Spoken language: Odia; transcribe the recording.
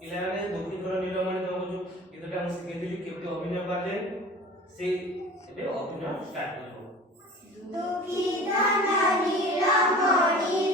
ପିଲାମାନେ ଦୁଃଖୀଧର ନୀଳମଣି ତମ ଗୀତଟା ମୁଁ ଶିଖେଇଥିଲି କେମିତି ଅଭିନୟ କରାଯାଏ ସେ ଏବେ ଅଭିନୟ ଷ୍ଟାର୍ଟ କରିବ। ଦୁଃଖୀଧର ନୀଳମଣି